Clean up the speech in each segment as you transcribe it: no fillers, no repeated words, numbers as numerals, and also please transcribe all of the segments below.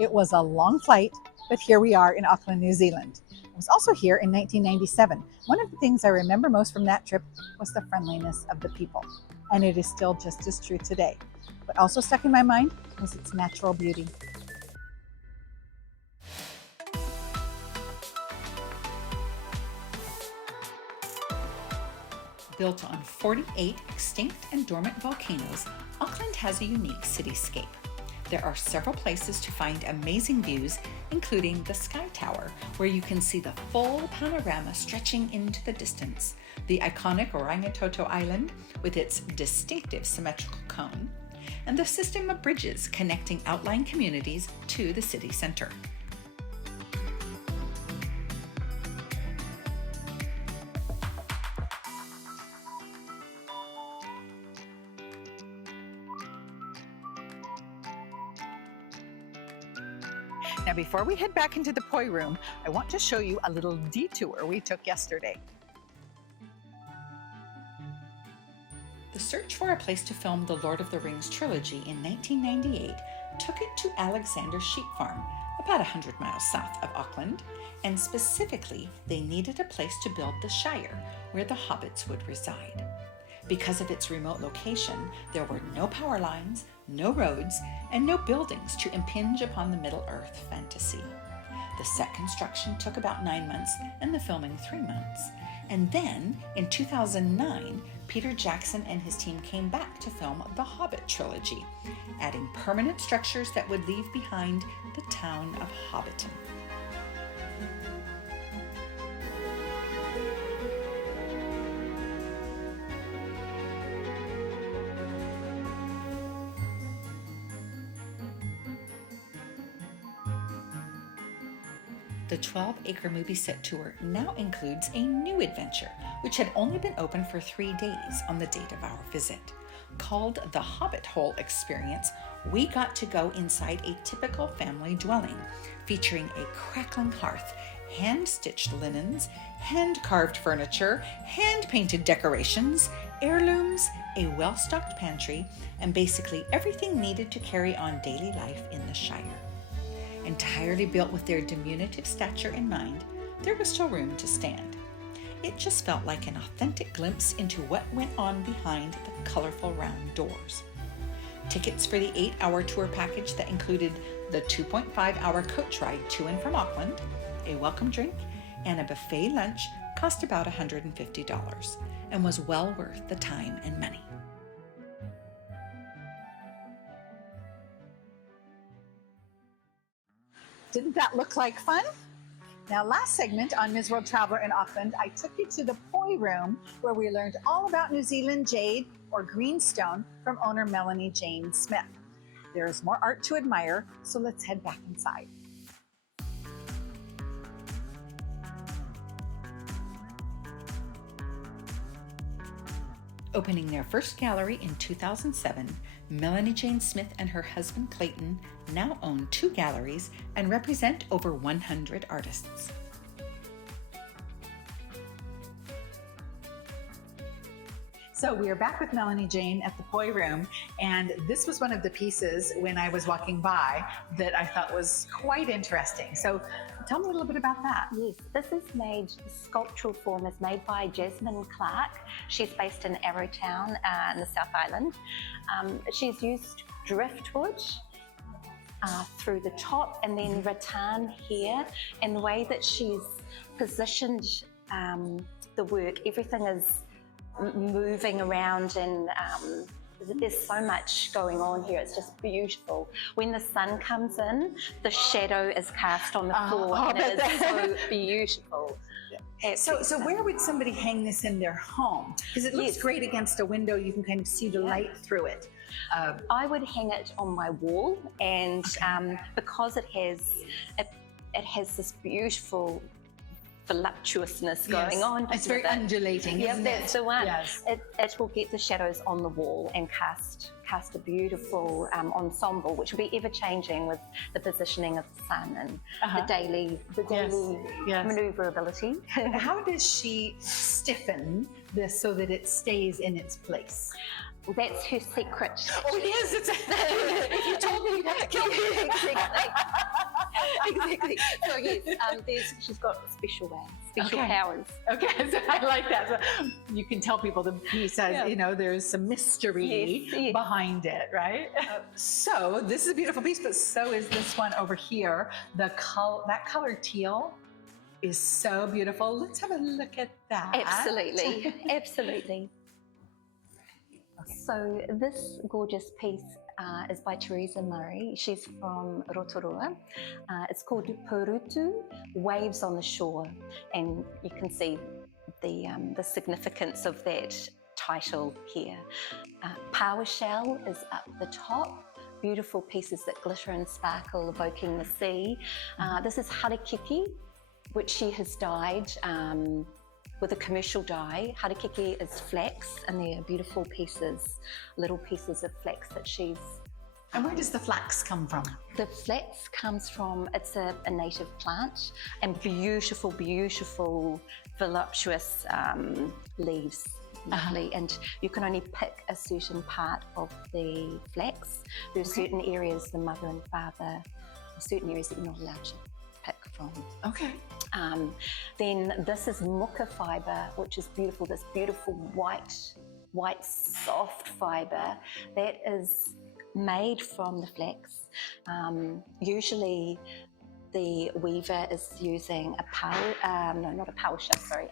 It was a long flight, but here we are in Auckland, New Zealand. I was also here in 1997. One of the things I remember most from that trip was the friendliness of the people, and it is still just as true today. What also stuck in my mind was its natural beauty. Built on 48 extinct and dormant volcanoes, Auckland has a unique cityscape. There are several places to find amazing views, including the Sky Tower, where you can see the full panorama stretching into the distance, the iconic Rangitoto Island with its distinctive symmetrical cone, and the system of bridges connecting outlying communities to the city center. Now, before we head back into the POI Room, I want to show you a little detour we took yesterday. The search for a place to film the Lord of the Rings trilogy in 1998 took it to Alexander's Sheep Farm, about 100 miles south of Auckland, and specifically, they needed a place to build the Shire, where the hobbits would reside. Because of its remote location, there were no power lines, no roads, and no buildings to impinge upon the Middle-earth fantasy. The set construction took about 9 months and the filming 3 months. And then, in 2009, Peter Jackson and his team came back to film the Hobbit trilogy, adding permanent structures that would leave behind the town of Hobbiton. The 12-acre movie set tour now includes a new adventure, which had only been open for 3 days on the date of our visit. Called the Hobbit Hole Experience, we got to go inside a typical family dwelling, featuring a crackling hearth, hand-stitched linens, hand-carved furniture, hand-painted decorations, heirlooms, a well-stocked pantry, and basically everything needed to carry on daily life in the Shire. Entirely built with their diminutive stature in mind, there was still room to stand. It just felt like an authentic glimpse into what went on behind the colorful round doors. Tickets for the 8-hour tour package that included the 2.5-hour coach ride to and from Auckland, a welcome drink, and a buffet lunch cost about $150 and was well worth the time and money. Didn't that look like fun? Now, last segment on Ms. World Traveler in Auckland, I took you to the POI Room, where we learned all about New Zealand jade, or greenstone, from owner Melanie-Jane Smith. There is more art to admire, so let's head back inside. Opening their first gallery in 2007, Melanie-Jane Smith and her husband Clayton now own 2 galleries and represent over 100 artists. So we are back with Melanie-Jane at the POI Room, and this was one of the pieces when I was walking by that I thought was quite interesting. So tell me a little bit about that. Yes, this is made, sculptural form is made by Jasmine Clark. She's based in Arrowtown in the South Island. She's used driftwood through the top and then rattan here, and the way that she's positioned the work, everything is moving around, and there's so much going on here. It's just beautiful. When the sun comes in, the shadow is cast on the floor, and it is so beautiful. So where would somebody hang this in their home? Because it looks great against a window. You can kind of see the light through it. I would hang it on my wall, and because it has this beautiful voluptuousness going on. It's very undulating, isn't it? That's the one. Yes. It will get the shadows on the wall and cast a beautiful ensemble, which will be ever changing with the positioning of the sun and the daily maneuverability. How does she stiffen this so that it stays in its place? Well, that's her secret. Oh, yes, if you told me, you'd have to kill me. exactly. So yes, she's got special powers. Okay, so I like that. So you can tell people the piece has, you know, there's some mystery behind it, right? So this is a beautiful piece, but so is this one over here. That color teal is so beautiful. Let's have a look at that. Absolutely, absolutely. Okay. So this gorgeous piece is by Teresa Murray. She's from Rotorua. It's called Purutu, Waves on the Shore, and you can see the significance of that title here. Power Shell is up the top. Beautiful pieces that glitter and sparkle, evoking the sea. This is Harakiki, which she has dyed with a commercial dye. Harakiki is flax, and they're beautiful pieces, little pieces of flax that she's... And where does the flax come from? The flax comes from, it's a native plant, and beautiful, beautiful, voluptuous leaves. Lovely, and you can only pick a certain part of the flax. There are certain areas, the mother and father, certain areas that you're not allowed to pick from. Okay. Then this is muka fibre, which is beautiful. This beautiful white soft fibre that is made from the flax. Usually the weaver is using a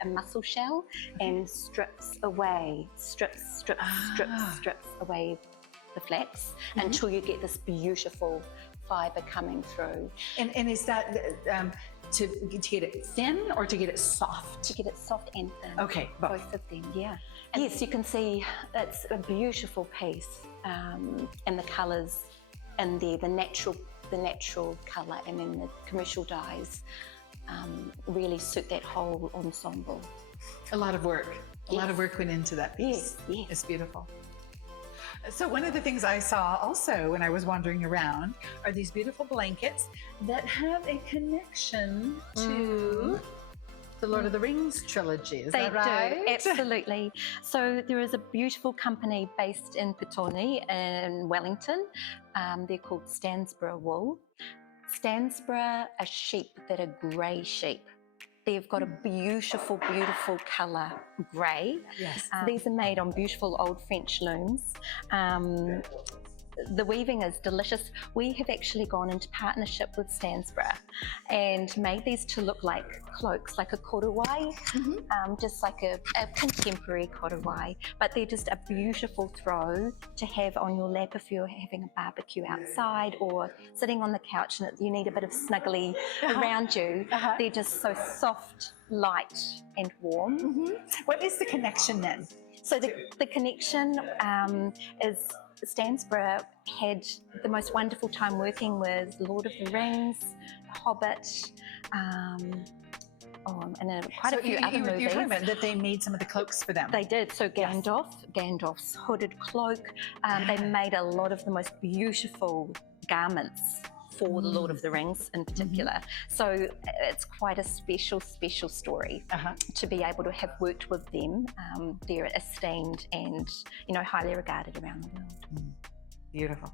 mussel shell, and strips away the flax until you get this beautiful fibre coming through. And is that to get it thin or to get it soft? To get it soft and thin. Okay, both of them, yeah. And yes, you can see it's a beautiful piece, and the colours and the natural colour, and then the commercial dyes really suit that whole ensemble. A lot of work. A lot of work went into that piece. Yes. It's beautiful. So one of the things I saw also when I was wandering around are these beautiful blankets that have a connection to the Lord of the Rings trilogy. Is that right? They do, absolutely. So there is a beautiful company based in Petone in Wellington. They're called Stansborough Wool. Stansborough are sheep that are grey sheep. They've got a beautiful, beautiful colour, grey. Yes. These are made on beautiful old French looms. The weaving is delicious. We have actually gone into partnership with Stansborough and made these to look like cloaks, like a korowai, just like a contemporary korowai. But they're just a beautiful throw to have on your lap if you're having a barbecue outside or sitting on the couch and you need a bit of snuggly around you. They're just so soft, light and warm. What is the connection then? So the connection is Stansborough had the most wonderful time working with Lord of the Rings, Hobbit, and quite a few other movies. You're talking about that they made some of the cloaks for them. They did. So Gandalf's hooded cloak. They made a lot of the most beautiful garments for the Lord of the Rings in particular. So it's quite a special story to be able to have worked with them. They're esteemed and, you know, highly regarded around the world. Beautiful.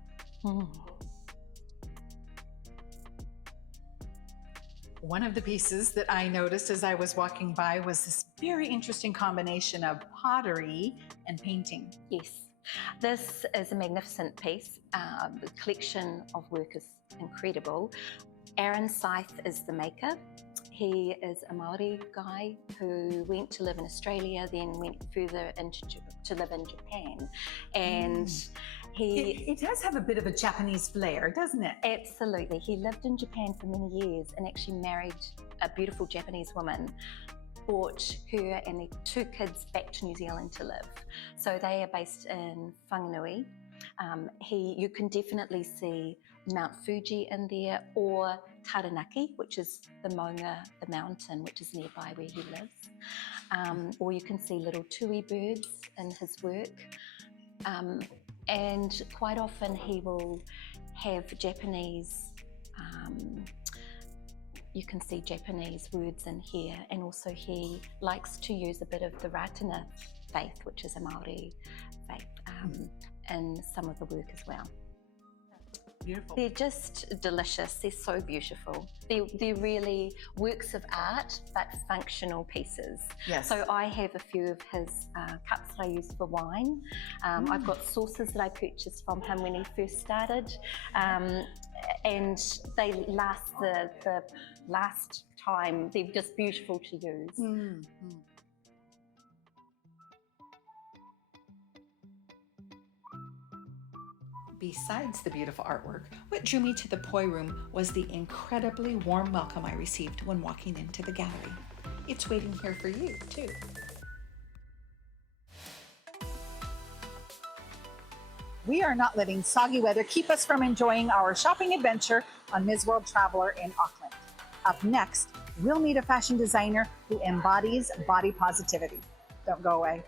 One of the pieces that I noticed as I was walking by was this very interesting combination of pottery and painting. Yes. This is a magnificent piece. The collection of work is incredible. Aaron Scythe is the maker. He is a Maori guy who went to live in Australia, then went further to live in Japan. And it does have a bit of a Japanese flair, doesn't it? Absolutely. He lived in Japan for many years and actually married a beautiful Japanese woman, brought her and their 2 kids back to New Zealand to live. So they are based in Whanganui. You can definitely see Mount Fuji in there, or Taranaki, which is the Maunga, the mountain, which is nearby where he lives. Or you can see little tui birds in his work. And quite often he will have Japanese, you can see Japanese words in here, and also he likes to use a bit of the Ratana faith, which is a Maori faith, in some of the work as well. Beautiful. They're just delicious. They're so beautiful. They're really works of art, but functional pieces. Yes. So I have a few of his cups that I use for wine. I've got sauces that I purchased from him when he first started. And they last the last time. They're just beautiful to use. Mm-hmm. Besides the beautiful artwork, what drew me to the POI Room was the incredibly warm welcome I received when walking into the gallery. It's waiting here for you, too. We are not letting soggy weather keep us from enjoying our shopping adventure on Ms. World Traveler in Auckland. Up next, we'll meet a fashion designer who embodies body positivity. Don't go away.